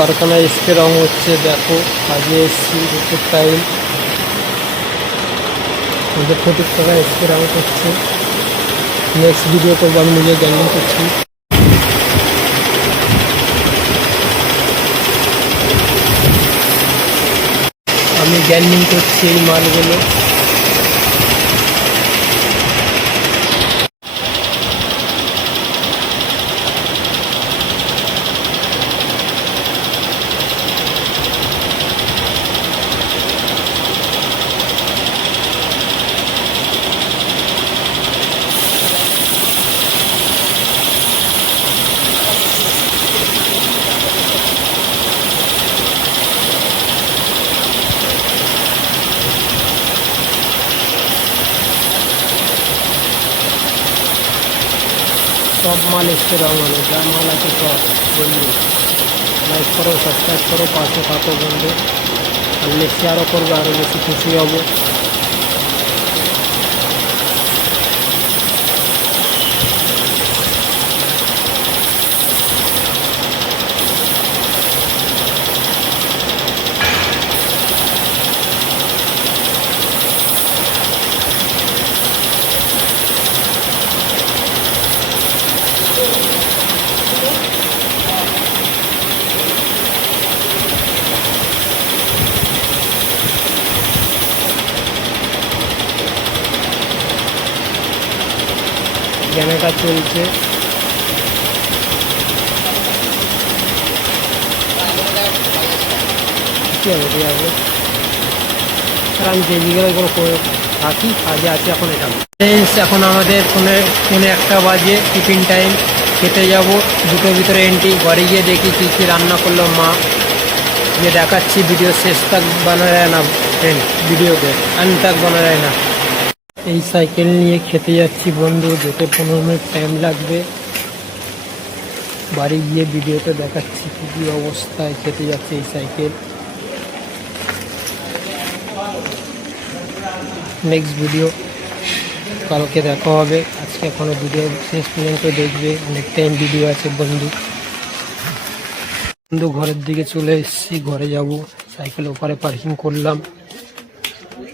কারখানায় স্প্রে রং হচ্ছে। দেখো কাজে এসছি, দুপুর টাইম, আমাদের ফটিক টাকায় স্প্রে রং করছে। নেক্সট ভিডিও করবো, আমি নিজে গ্যান্ডিং করছি। আমি গ্যান্ডিং করছি এই মালগুলো। সব মাল এসছে রং হলো, যা মাল আছে সব বন্ধু। লাইক করো, সাবস্ক্রাইব করো, পাশে থাকো বন্ধু। আর শেয়ারও করবে, আরও বেশি খুশি হব। জ্ঞানেটা চলছে। কি হবে দিয়ে আর আমি যে জিজ্ঞাসা করে থাকি, কাজে আছে এখন। এটা এখন আমাদের ফোনে 1টা বাজে, টিফিন টাইম, খেতে যাব। 2টোর ভিতরে এন্ট্রি। ঘরে গিয়ে দেখি কী কী রান্না করলো মা, গিয়ে দেখাচ্ছি। ভিডিও শেষ তক বানা যায় না ফ্রেন্ড, ভিডিওতে আন তক বানা যায় না। এই সাইকেল নিয়ে খেতে যাচ্ছি বন্ধু, যেতে 15 মিনিট টাইম লাগবে। বাড়ি গিয়ে ভিডিওতে দেখাচ্ছি কী কী অবস্থায় খেতে যাচ্ছে এই সাইকেল। নেক্সট ভিডিও কালকে দেখা হবে। আজকে এখনো ভিডিও শেষ পর্যন্ত দেখবে, অনেক টাইম ভিডিও আছে বন্ধু। ঘরের দিকে চলে এসেছি, ঘরে যাব। সাইকেল ওপারে পার্কিং করলাম,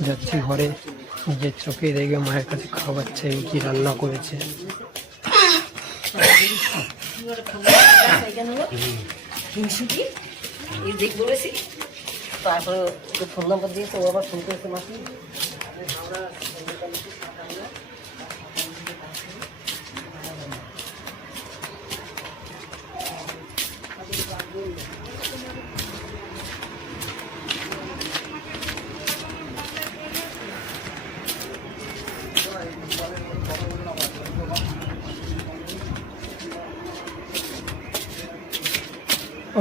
যাচ্ছি ঘরে। নিজের চোখে দেখবে মায়ের কাছে খাওয়াচ্ছে কি রান্না করেছে। তারপরে ফোন নাম্বার দিয়েছে, ও আবার ফোন করেছে মাসি।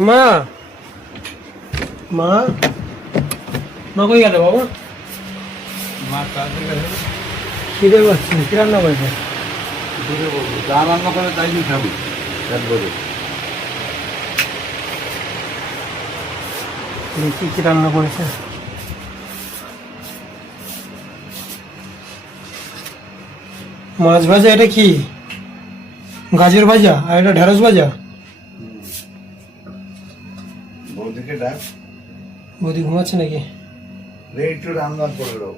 মা মা মা কই গেল বাবা? মা কাজে গেছে। খিদে পাচ্ছে, কি রান্না করেছে? যা রান্না করে তাই নিয়ে খাবি একবারে। দেখি কি রান্না করেছে। মাছ ভাজা, এটা কি গাজর ভাজা? আর এটা ঢেঁড়স ভাজা। বৌদিকে ডাক। বৌদি ঘুমাচ্ছে নাকি? একটু রান্না করে দাও।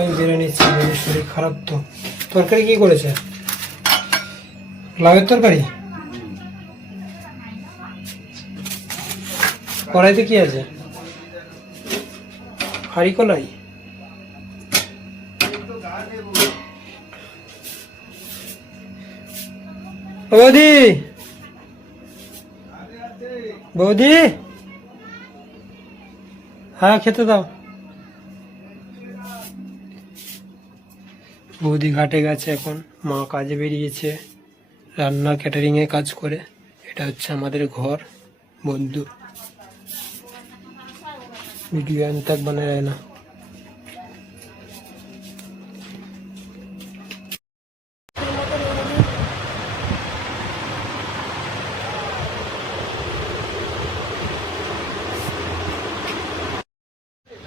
আমি বেড়ে নিচ্ছি, শরীর খারাপ তো। তরকারি কি করেছে? লাউয়ের তরকারি। কড়াইতে কি আছে? হাঁড়ি কলাই। বৌদি, বৌদি, হ্যাঁ খেতে দাও। বৌদি ঘাটে গেছে এখন, মা কাজে বেরিয়েছে, রান্না ক্যাটারিংয়ে কাজ করে। এটা হচ্ছে আমাদের ঘর বন্ধু। ভিডিও আন তক বানা যায় না।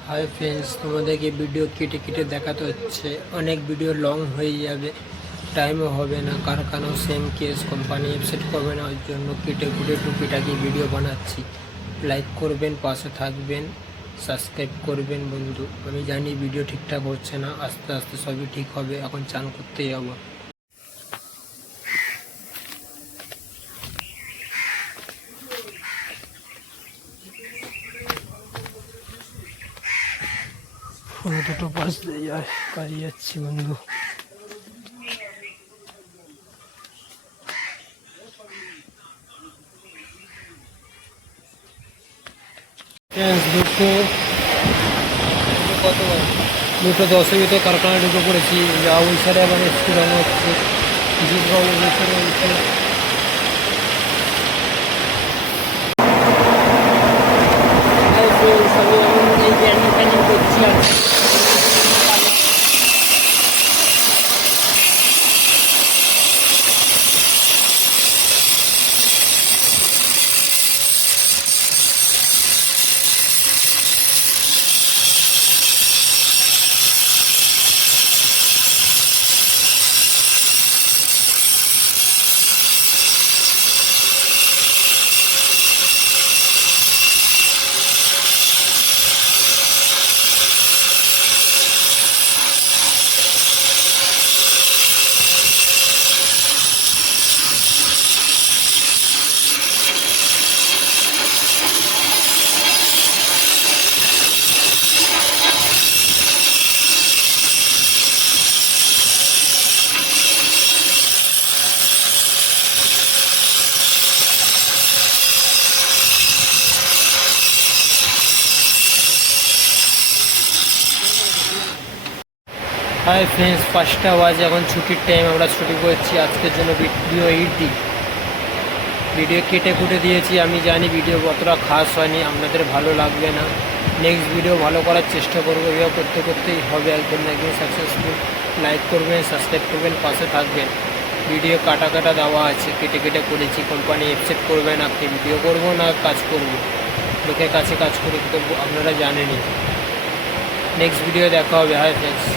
হাই ফ্রেন্ডস, তোমাদেরকে ভিডিও কেটে কেটে দেখাতে হচ্ছে, অনেক ভিডিও লং হয়ে যাবে। টাইমও হবে না, কারখানাও সেম কেস, কোম্পানি অ্যাপসেট করবে না, ওই জন্য কেটে কুটে টুকিটাকি ভিডিও বানাচ্ছি। লাইক করবেন, পাশে থাকবেন, সাবস্ক্রাইব করবেন বন্ধু। আমি জানি ভিডিও ঠিকঠাক হচ্ছে না, আস্তে আস্তে সবই ঠিক হবে। এখন চান করতে যাবো। দুটো পাশ দিয়ে যায়, কাজে যাচ্ছি বন্ধু। দুটো কত 2:10 ভিতরে কারখানায় ঢুকে পড়েছি। যা ওই সাইডে আবার স্কুল হচ্ছে, জিতবাবু ভিতরে হচ্ছে। এই ব্যান্ডিং ফ্যান্ডিং করছি আর হাই ফ্রেন্ডস, 5টা বাজে, এখন ছুটির টাইম। আমরা ছুটি করছি আজকের জন্য। ভিডিও ভিডিও কেটে কুটে দিয়েছি। আমি জানি ভিডিও কতটা খাস হয়নি, আপনাদের ভালো লাগবে না। নেক্সট ভিডিও ভালো করার চেষ্টা করবো। এভাবে করতে করতেই হবে একদম না একদিন সাকসেসফুল। লাইক করবেন, সাবস্ক্রাইব করবেন, পাশে থাকবেন। ভিডিও কাটা কাটা দেওয়া আছে, কেটে কেটে করেছি। কোম্পানি অ্যাপসেট করবেন, আপনি ভিডিও করবো না কাজ করব, লোকের কাছে কাজ করে তো আপনারা জানেনই। নেক্সট ভিডিও দেখা হবে। Hi friends.